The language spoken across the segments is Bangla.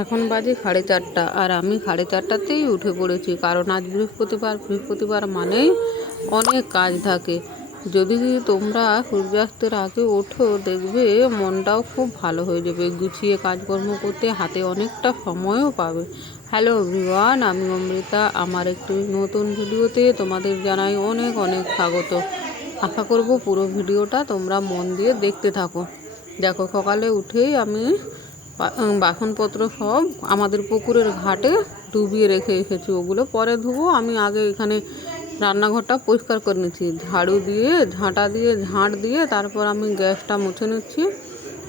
এখন বাজে 4:30 আর আমি 4:30তেই উঠে পড়েছি, কারণ আজ বৃহস্পতিবার মানেই অনেক কাজ থাকে। যদি তোমরা সূর্যাস্তের আগে ওঠো, দেখবে মনটাও খুব ভালো হয়ে যাবে, গুছিয়ে কাজকর্ম করতে হাতে অনেকটা সময়ও পাবে। হ্যালো এভরিওয়ান, আমি অমৃতা। আমার একটি নতুন ভিডিওতে তোমাদের জানাই অনেক অনেক স্বাগত। আশা করব পুরো ভিডিওটা তোমরা মন দিয়ে দেখতে থাকো। দেখো, সকালে উঠেই আমি বাসনপত্র সব আমাদের পুকুরের ঘাটে ডুবিয়ে রেখে এসেছি, ওগুলো পরে ধুবো। আমি আগে এখানে রান্নাঘরটা পরিষ্কার করে নিচ্ছি, ঝাড়ু দিয়ে ঝাঁট দিয়ে তারপর আমি গ্যাসটা মুছে নিচ্ছি।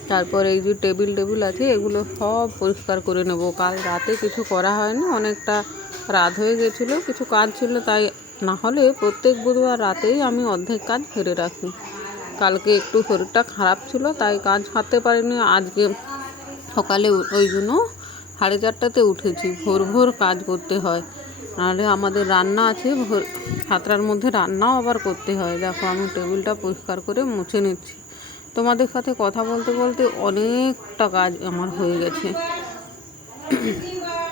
তারপর এই যে টেবিল আছে, এগুলো সব পরিষ্কার করে নেব। কাল রাতে কিছু করা হয়নি, অনেকটা রাত হয়ে গেছিলো, কিছু কাজ ছিল, তাই না হলে প্রত্যেক বুধবার রাতেই আমি অর্ধেক কাজ সেরে রাখি। কালকে একটু শরীরটা খারাপ ছিল, তাই কাজ সারতে পারিনি। আজকে সকালে ওই জন্য 4:30টাতে উঠেছি। ভোর কাজ করতে হয়, নাহলে আমাদের রান্না আছে, 7টার মধ্যে রান্নাও আবার করতে হয়। দেখো, আমি টেবিলটা পরিষ্কার করে মুছে নিচ্ছি। তোমাদের সাথে কথা বলতে বলতে অনেকটা কাজ আমার হয়ে গেছে।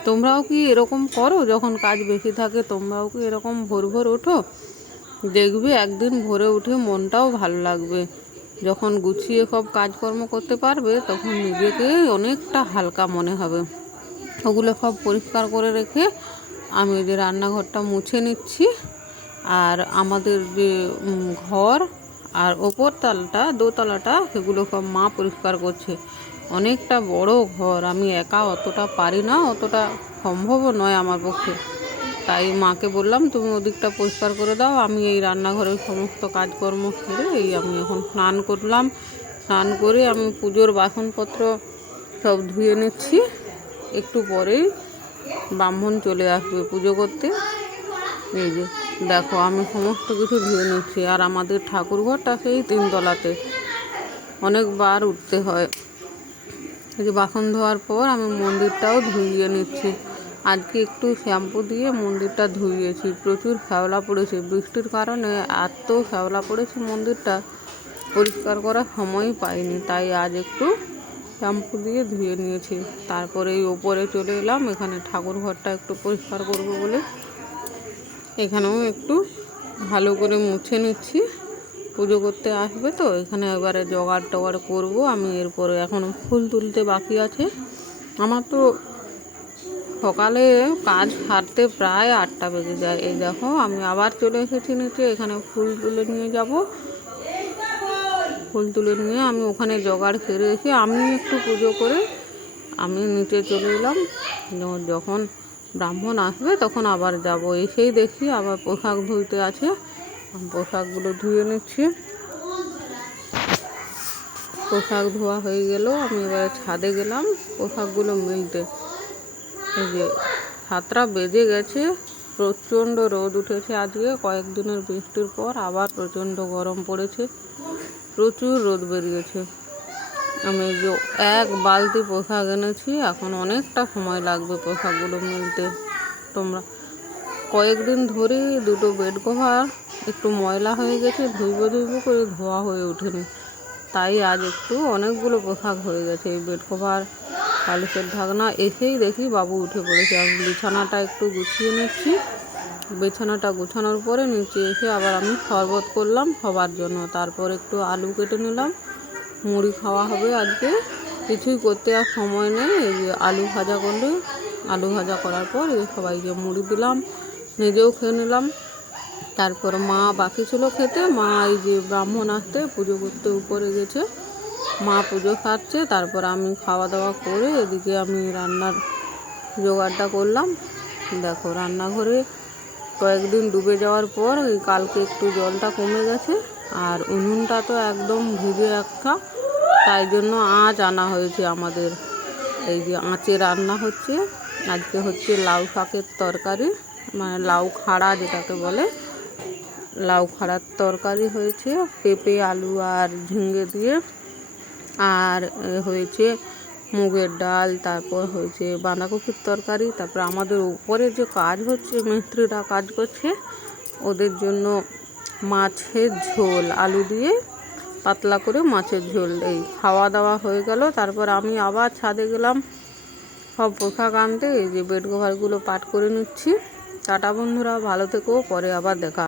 তোমরাও কি এরকম করো? যখন কাজ বেশি থাকে তোমরাও কি এরকম ভোর ওঠো? দেখবে একদিন ভোরে উঠে মনটাও ভালো লাগবে। যখন গুছিয়ে সব কাজকর্ম করতে পারবে, তখন নিজেকে অনেকটা হালকা মনে হবে। ওগুলো সব পরিষ্কার করে রেখে আমি যে রান্নাঘরটা মুছে নিচ্ছি। আর আমাদের যে ঘর আর ওপর দোতলাটা সেগুলো সব মা পরিষ্কার করছে। অনেকটা বড় ঘর, আমি একা অতটা পারি না, অতটা সম্ভবও নয় আমার পক্ষে। তাই মাকে বললাম, তুমি ওদিকটা পরিষ্কার করে দাও, আমি এই রান্নাঘরের সমস্ত কাজকর্ম সেরে আমি এখন স্নান করলাম। স্নান করে আমি পুজোর বাসনপত্র সব ধুয়ে নিচ্ছি। একটু পরেই ব্রাহ্মণ চলে আসবে পুজো করতে। এই যে দেখো, আমি সমস্ত কিছু ধুয়ে নিচ্ছি। আর আমাদের ঠাকুরঘরটা সেই 3তলাতে, অনেকবার উঠতে হয়। এই যে বাসন ধোয়ার পর আমি মন্দিরটাও ধুইয়ে নিচ্ছি। আজকে একটু শ্যাম্পু দিয়ে মন্দিরটা ধুইয়েছি। প্রচুর শ্যাওলা পড়েছে, বৃষ্টির কারণে এত শ্যাওলা পড়েছে, মন্দিরটা পরিষ্কার করার সময়ই পাইনি, তাই আজ একটু শ্যাম্পু দিয়ে ধুয়ে নিয়েছি। তারপরে এই ওপরে চলে এলাম, এখানে ঠাকুর ঘরটা একটু পরিষ্কার করব বলে এখানেও একটু ভালো করে মুছে নিচ্ছি। পুজো করতে আসবে তো, এখানে এবারে জোগাড় করব আমি। এরপরে এখনও ফুল তুলতে বাকি আছে আমার। তো সকালে কাজ সারতে প্রায় 8টা বেজে যায়। এই দেখো, আমি আবার চলে এসেছি নিচে, এখানে ফুল তুলে নিয়ে যাব। ফুল তুলে নিয়ে আমি ওখানে জোগাড় সেরে এসে আমি একটু পুজো করে আমি নিচে চলে এলাম। যখন ব্রাহ্মণ আসবে তখন আবার যাব। এসেই দেখি আবার পোশাক ধুইতে আছে, পোশাকগুলো ধুয়ে নিচ্ছি। পোশাক ধোয়া হয়ে গেল, আমি এবারে ছাদে গেলাম পোশাকগুলো মেলতে। এই যে 7টা বেজে গেছে, প্রচণ্ড রোদ উঠেছে আজকে। কয়েকদিনের বৃষ্টির পর আবার প্রচণ্ড গরম পড়েছে, প্রচুর রোদ বেরিয়েছে। আমি যে 1 বালতি পোশাক এনেছি, এখন অনেকটা সময় লাগবে পোশাকগুলো মেলতে। তোমরা কয়েকদিন ধরে 2টো বেড কভার একটু ময়লা হয়ে গেছে, ধুইব করে ধোয়া হয়ে ওঠেনি, তাই আজ একটু অনেকগুলো পোশাক হয়ে গেছে। এই বেড কভার, বালিশের ঢাকনা। এসেই দেখি বাবু উঠে পড়েছে। আমি বিছানাটা একটু গুছিয়ে নিচ্ছি। বিছানাটা গুছানোর পরে নিচে এসে আবার আমি শরবত করলাম সবার জন্য। তারপর একটু আলু কেটে নিলাম, মুড়ি খাওয়া হবে আজকে। কিছুই করতে আর সময় নেই, এই যে আলু ভাজা করার পর সবাইকে মুড়ি দিলাম, নিজেও খেয়ে নিলাম। তারপর মা বাকি ছিল খেতে। মা এই যে ব্রাহ্মণ আসতে পুজো করতে উপরে গেছে, মা পুজো সারছে। তারপর আমি খাওয়া দাওয়া করে এদিকে আমি রান্নার জোগাড়টা করলাম। দেখো, রান্নাঘরে কয়েকদিন ডুবে যাওয়ার পর কালকে একটু জলটা কমে গেছে, আর উনুনটা তো একদম ভিজে একটা, তাই জন্য আঁচ আনা হয়েছে আমাদের। এই যে আঁচে রান্না হচ্ছে। আজকে হচ্ছে লাউ শাকের তরকারি, মানে লাউ খাড়া যেটাকে বলে, লাউ খাড়ার তরকারি হয়েছে, পেঁপে আলু আর ঝিঙে দিয়ে। আর হয়েছে মুগের ডাল, তারপর হয়েছে বাঁধাকপির তরকারি। তারপর আমাদের উপরে যে কাজ হচ্ছে, মিস্ত্রিরা কাজ করছে, ওদের জন্য মাছের ঝোল আলু দিয়ে পাতলা করে মাছের ঝোল। এই খাওয়া দাওয়া হয়ে গেল, তারপর আমি আবার ছাদে গেলাম সব পোশাক আনতে। এই যে বেড কভারগুলো পাট করে নিচ্ছি। টাটা বন্ধুরা, ভালো থেকো, পরে আবার দেখা।